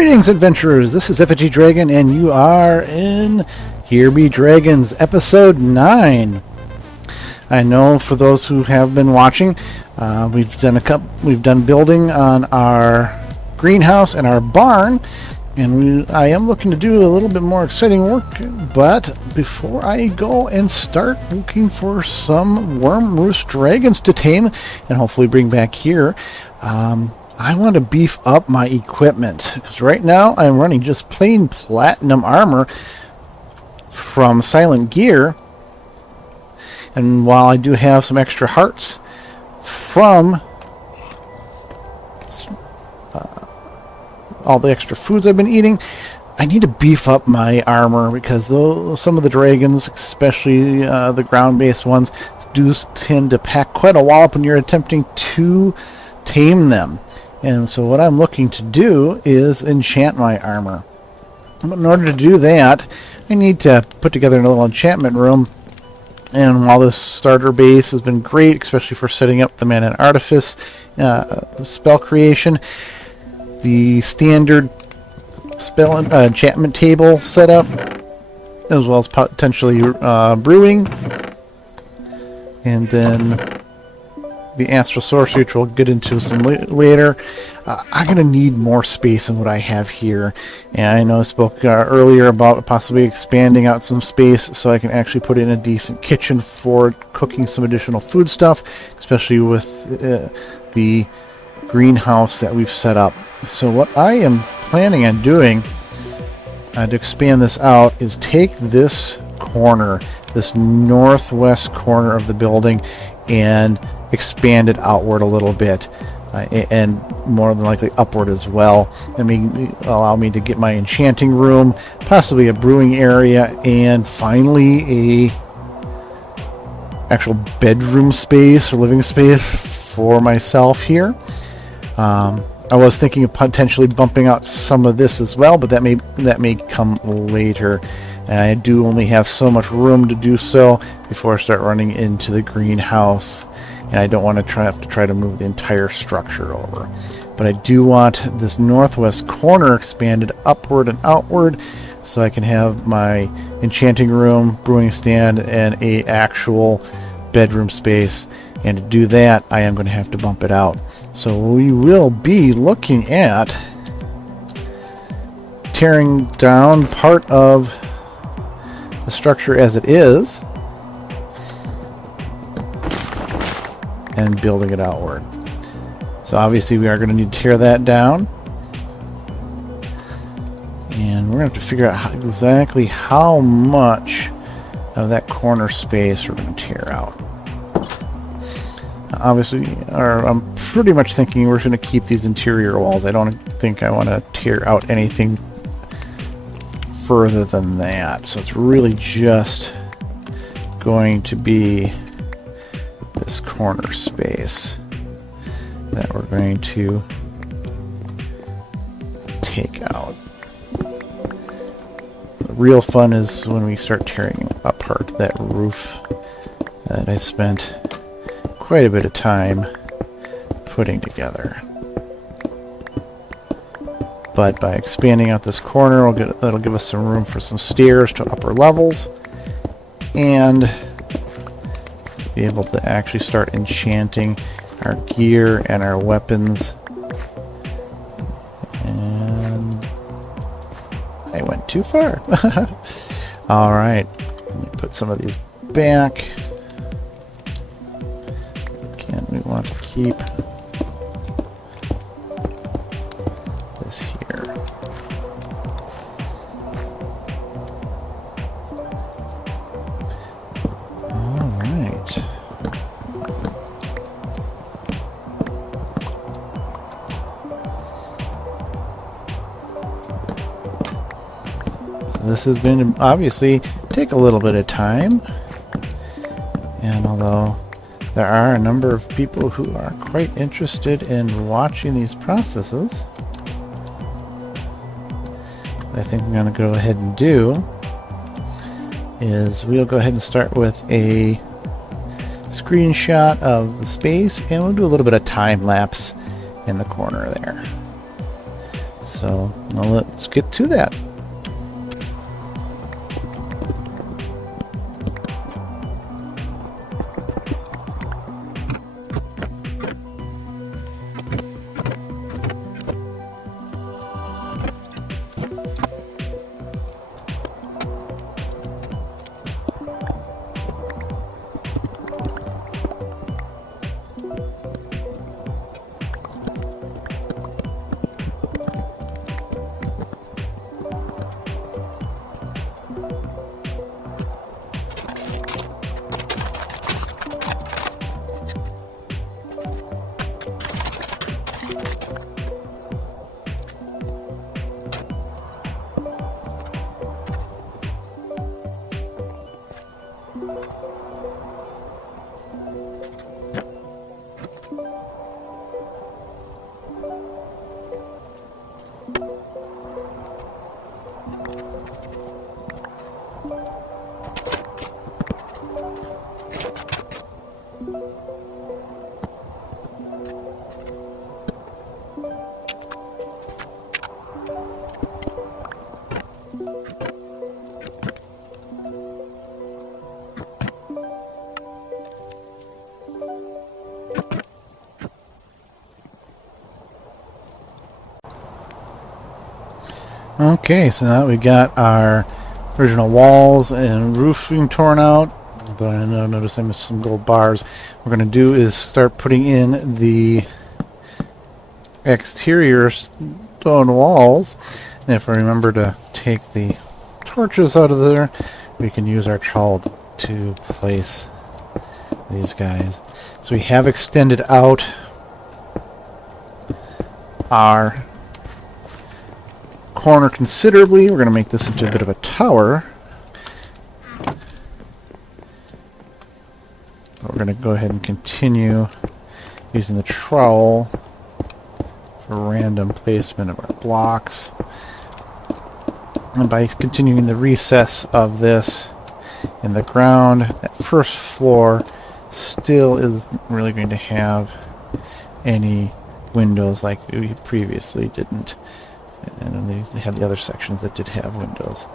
Greetings, adventurers! This is Effigy Dragon, and you are in Here Be Dragons, Episode 9. I know for those who have been watching, we've done building on our greenhouse and our barn, and I am looking to do a little bit more exciting work. But before I go and start looking for some worm roost dragons to tame and hopefully bring back here, I want to beef up my equipment, because right now I'm running just plain platinum armor from Silent Gear, and while I do have some extra hearts from all the extra foods I've been eating, I need to beef up my armor, because some of the dragons, especially the ground-based ones, do tend to pack quite a wallop when you're attempting to tame them. And so what I'm looking to do is enchant my armor. But in order to do that, I need to put together a little enchantment room. And while this starter base has been great, especially for setting up the Mana and Artifice spell creation, the standard spell enchantment table setup, as well as potentially brewing, and then the Astral Sorcery, which we'll get into some later. I'm going to need more space than what I have here. And I know I spoke earlier about possibly expanding out some space so I can actually put in a decent kitchen for cooking some additional food stuff, especially with the greenhouse that we've set up. So what I am planning on doing to expand this out is take this corner, this northwest corner of the building, and expand it outward a little bit, and more than likely upward as well. I mean, allow me to get my enchanting room, possibly a brewing area, and finally a actual bedroom space or living space for myself here. I was thinking of potentially bumping out some of this as well, but that may come later. And I do only have so much room to do so before I start running into the greenhouse, and I don't want to have to try to move the entire structure over. But I do want this northwest corner expanded upward and outward, so I can have my enchanting room, brewing stand, and a actual bedroom space. And to do that, I am going to have to bump it out. So we will be looking at tearing down part of the structure as it is and building it outward. So obviously we are going to need to tear that down, and we're going to have to figure out exactly how much of that corner space we're going to tear out. Obviously, I'm pretty much thinking we're going to keep these interior walls. I don't think I want to tear out anything further than that. So it's really just going to be this corner space that we're going to take out. The real fun is when we start tearing apart that roof that I spent quite a bit of time putting together. But by expanding out this corner, that'll give us some room for some stairs to upper levels, and be able to actually start enchanting our gear and our weapons. And I went too far. Alright, let me put some of these back. Again, we want to keep this here. Alright. This is going to obviously take a little bit of time, and although there are a number of people who are quite interested in watching these processes, what I think I'm going to go ahead and do is we'll go ahead and start with a screenshot of the space, and we'll do a little bit of time lapse in the corner there. So well, let's get to that. Okay, so now we got our original walls and roofing torn out. Though I notice I missed some gold bars. What we're going to do is start putting in the exterior stone walls. And if I remember to take the torches out of there, we can use our trowel to place these guys. So we have extended out our corner considerably. We're going to make this into a bit of a tower. We're going to go ahead and continue using the trowel for random placement of our blocks. And by continuing the recess of this in the ground, that first floor still isn't really going to have any windows like we previously didn't. And they have the other sections that did have windows.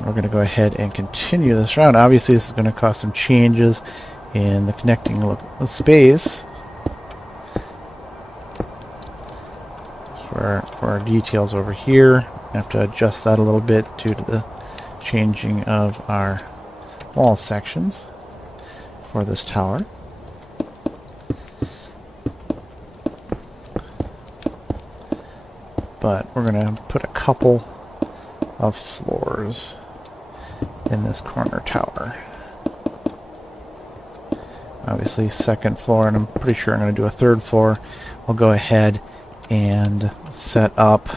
We're going to go ahead and continue this round. Obviously, this is going to cause some changes in the connecting space for our details over here. I have to adjust that a little bit due to the changing of our wall sections for this tower. But we're going to put a couple of floors in this corner tower. Obviously, second floor, and I'm pretty sure I'm going to do a third floor. We'll go ahead and set up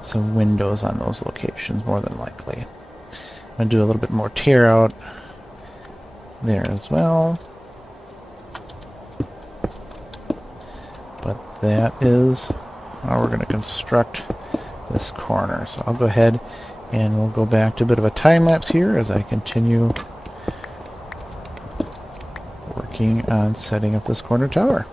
some windows on those locations, more than likely. I'm going to do a little bit more tear out there as well. But that is how we're going to construct this corner. So I'll go ahead and we'll go back to a bit of a time lapse here as I continue working on setting up this corner tower.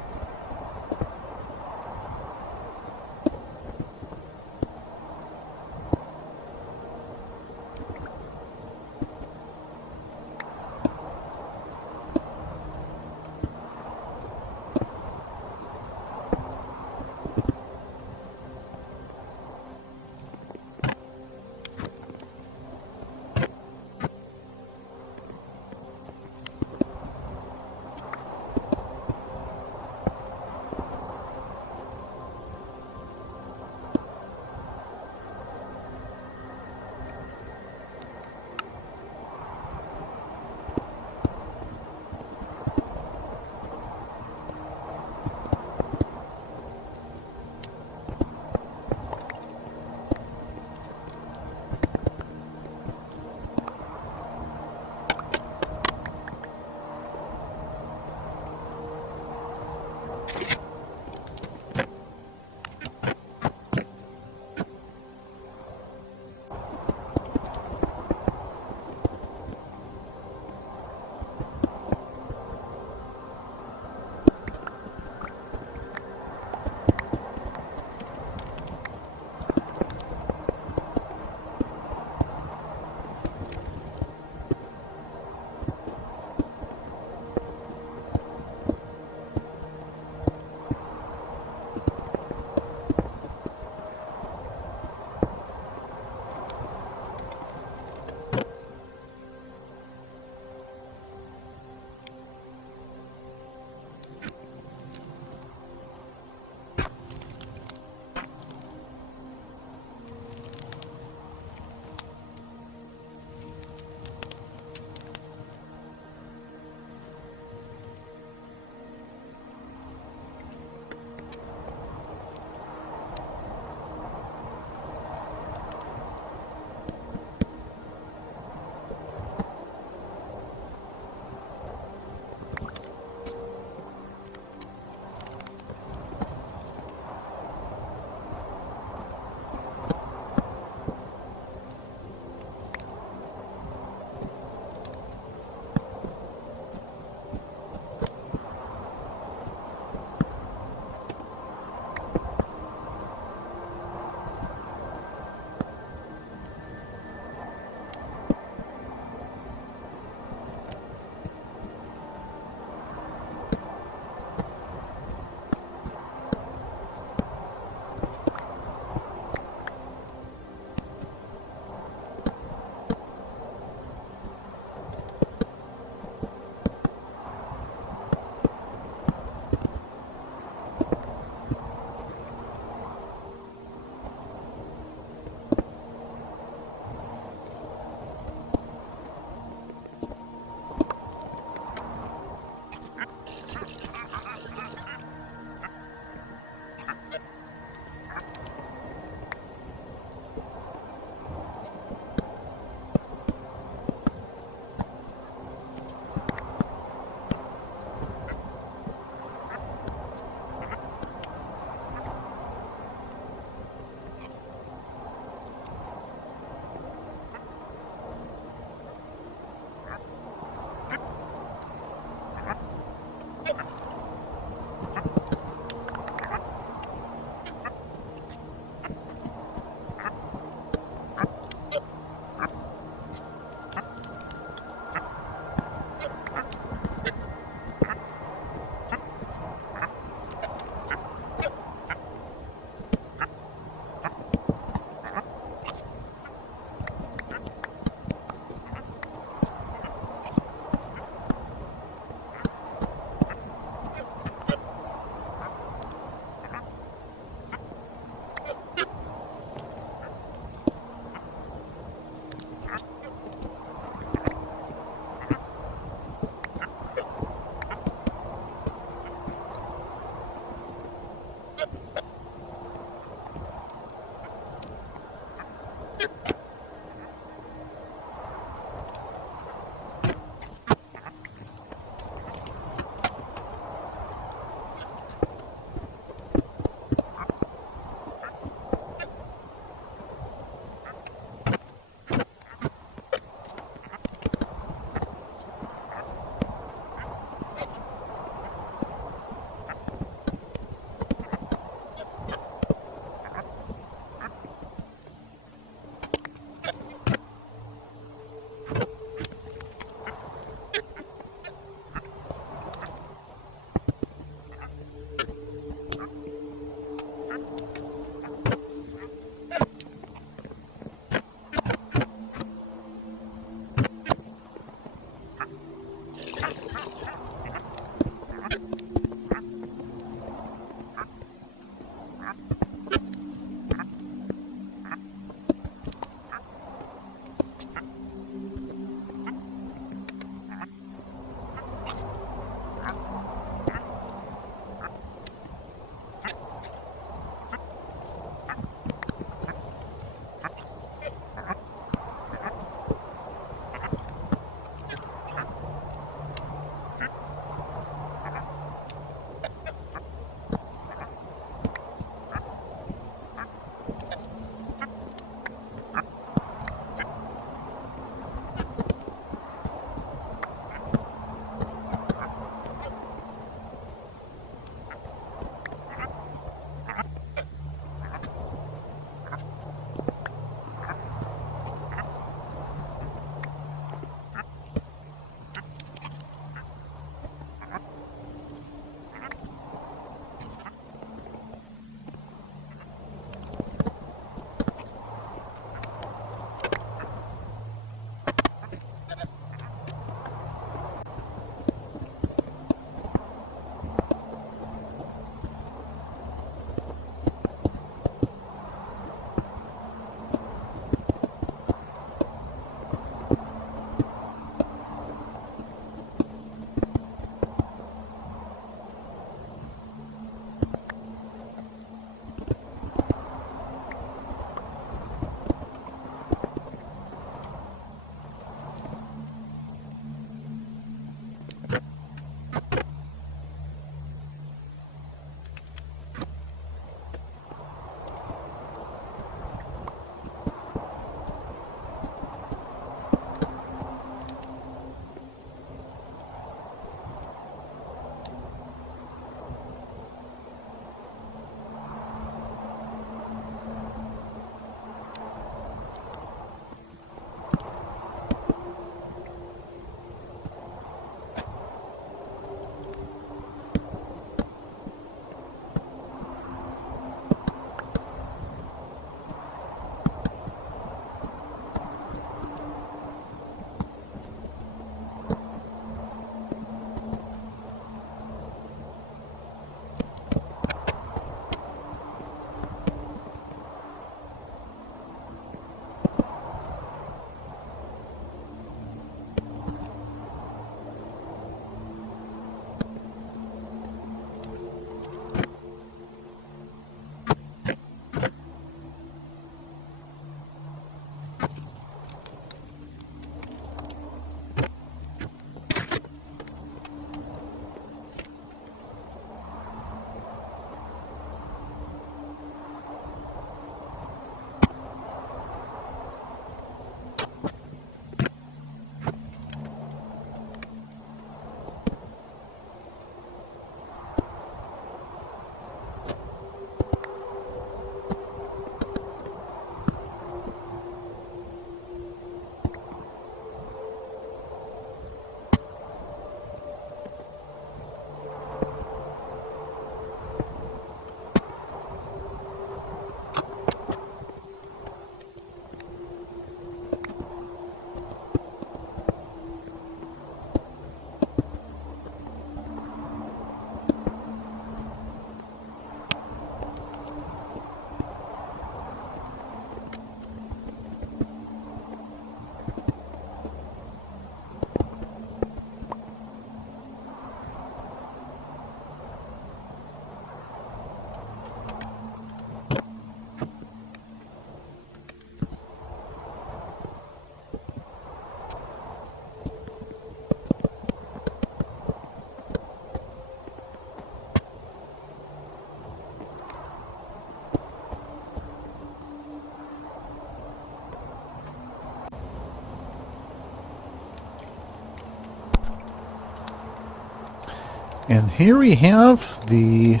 And here we have the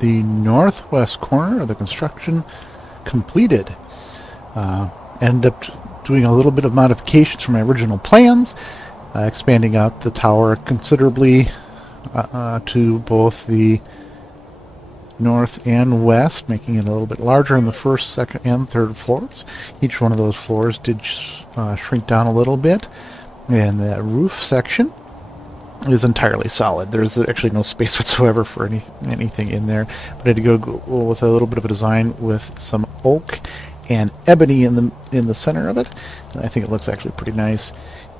the northwest corner of the construction completed. Ended up doing a little bit of modifications from my original plans, expanding out the tower considerably to both the north and west, making it a little bit larger in the first, second, and third floors. Each one of those floors did shrink down a little bit, and that roof section is entirely solid. There's actually no space whatsoever for anything in there, but I had to go with a little bit of a design with some oak and ebony in the center of it. I think it looks actually pretty nice.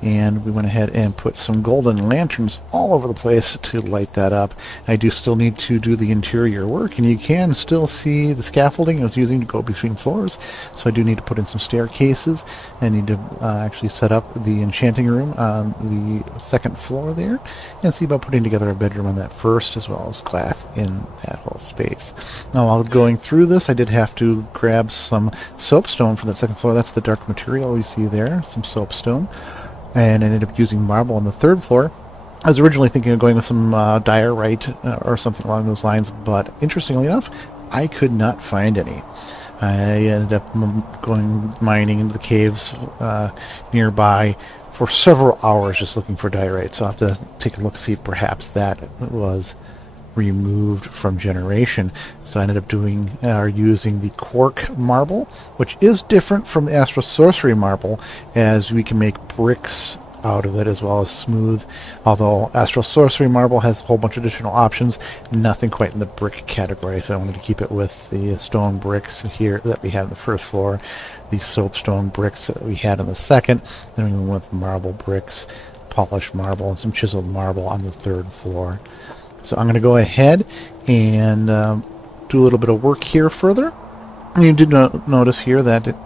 And we went ahead and put some golden lanterns all over the place to light that up. I do still need to do the interior work, and you can still see the scaffolding I was using to go between floors. So I do need to put in some staircases. I need to actually set up the enchanting room on the second floor there, and see about putting together a bedroom on that first, as well as glass in that whole space. Now, while going through this, I did have to grab some soapstone for that second floor. That's the dark material we see there, some soapstone. And I ended up using marble on the third floor. I was originally thinking of going with some diorite or something along those lines, but interestingly enough, I could not find any. I ended up going mining into the caves nearby for several hours just looking for diorite, so I'll have to take a look, see if perhaps that was removed from generation. So I ended up using the quark marble, which is different from the astral sorcery marble, as we can make bricks out of it as well as smooth. Although astral sorcery marble has a whole bunch of additional options, nothing quite in the brick category. So I wanted to keep it with the stone bricks here that we had on the first floor, the soapstone bricks that we had on the second, then we went with marble bricks, polished marble, and some chiseled marble on the third floor. So I'm going to go ahead and do a little bit of work here further. And you did notice here that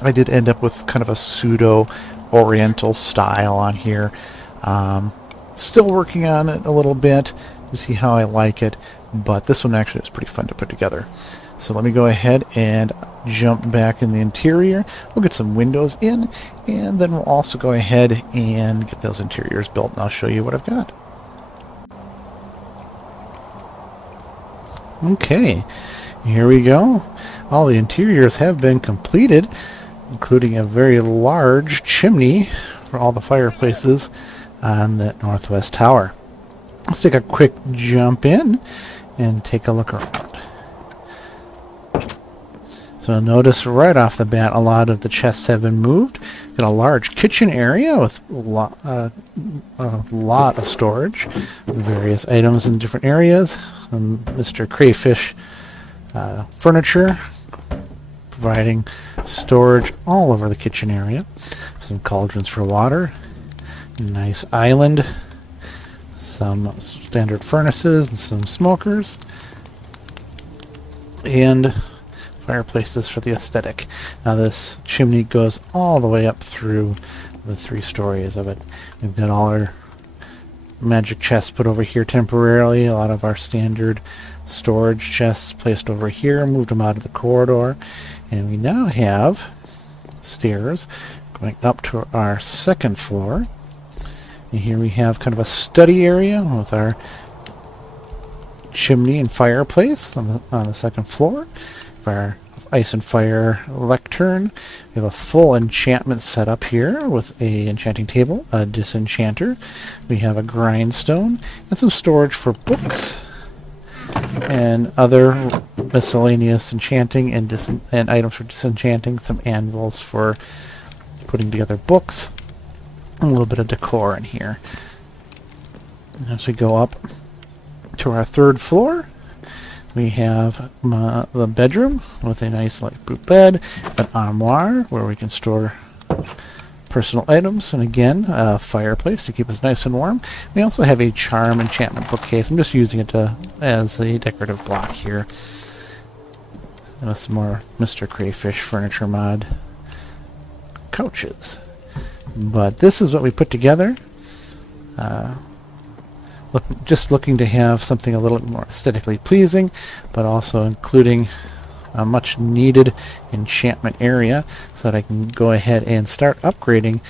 I did end up with kind of a pseudo-oriental style on here. Still working on it a little bit to see how I like it, but this one actually is pretty fun to put together. So let me go ahead and jump back in the interior. We'll get some windows in, and then we'll also go ahead and get those interiors built, and I'll show you what I've got. Okay, here we go. All the interiors have been completed, including a very large chimney for all the fireplaces on that northwest tower. Let's take a quick jump in and take a look around. So notice right off the bat, a lot of the chests have been moved. Got a large kitchen area with a lot of storage, with various items in different areas. Mr. Crayfish furniture, providing storage all over the kitchen area. Some cauldrons for water, nice island, some standard furnaces and some smokers, and fireplaces for the aesthetic. Now this chimney goes all the way up through the 3 stories of it. We've got all our magic chests put over here temporarily, a lot of our standard storage chests placed over here, moved them out of the corridor, and we now have stairs going up to our second floor. And here we have kind of a study area with our chimney and fireplace on the second floor. Our ice and fire lectern. We have a full enchantment set up here with a enchanting table, a disenchanter. We have a grindstone and some storage for books and other miscellaneous enchanting and items for disenchanting, some anvils for putting together books, and a little bit of decor in here. As we go up to our third floor, we have the bedroom with a nice light blue bed, an armoire where we can store personal items, and again, a fireplace to keep us nice and warm. We also have a charm enchantment bookcase. I'm just using it as a decorative block here. And some more Mr. Crayfish furniture mod couches. But this is what we put together. Just looking to have something a little more aesthetically pleasing, but also including a much needed enchantment area so that I can go ahead and start upgrading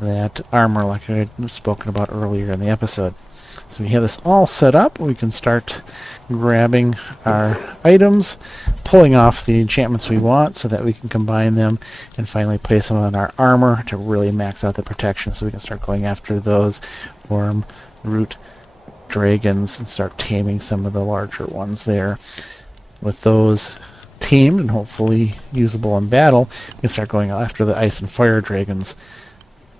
that armor like I had spoken about earlier in the episode. So we have this all set up. We can start grabbing our items, pulling off the enchantments we want so that we can combine them and finally place them on our armor to really max out the protection, so we can start going after those worm root dragons and start taming some of the larger ones there. with those tamed and hopefully usable in battle, we can start going after the ice and fire dragons.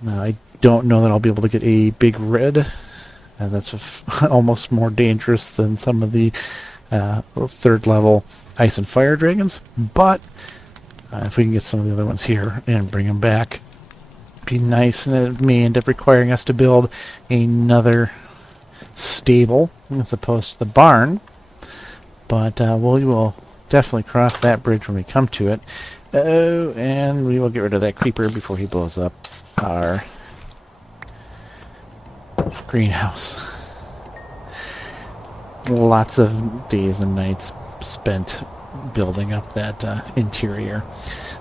Now, I don't know that I'll be able to get a big red. That's almost more dangerous than some of the third level ice and fire dragons. But if we can get some of the other ones here and bring them back, it'd be nice. And it may end up requiring us to build another stable as opposed to the barn. But we will definitely cross that bridge when we come to it. Oh, and we will get rid of that creeper before he blows up our greenhouse. Lots of days and nights spent building up that interior.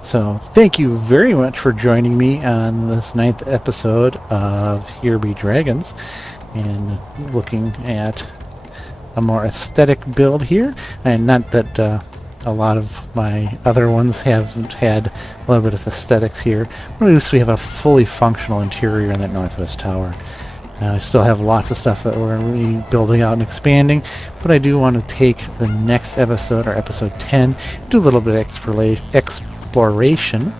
So thank you very much for joining me on this 9th episode of Here Be Dragons and looking at a more aesthetic build here. And not that a lot of my other ones haven't had a little bit of aesthetics here, but at least we have a fully functional interior in that northwest tower. I still have lots of stuff that we're really building out and expanding, but I do want to take the next episode, or episode 10, do a little bit of exploration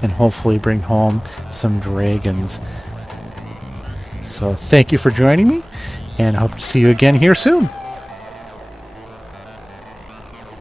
and hopefully bring home some dragons. So thank you for joining me, and I hope to see you again here soon.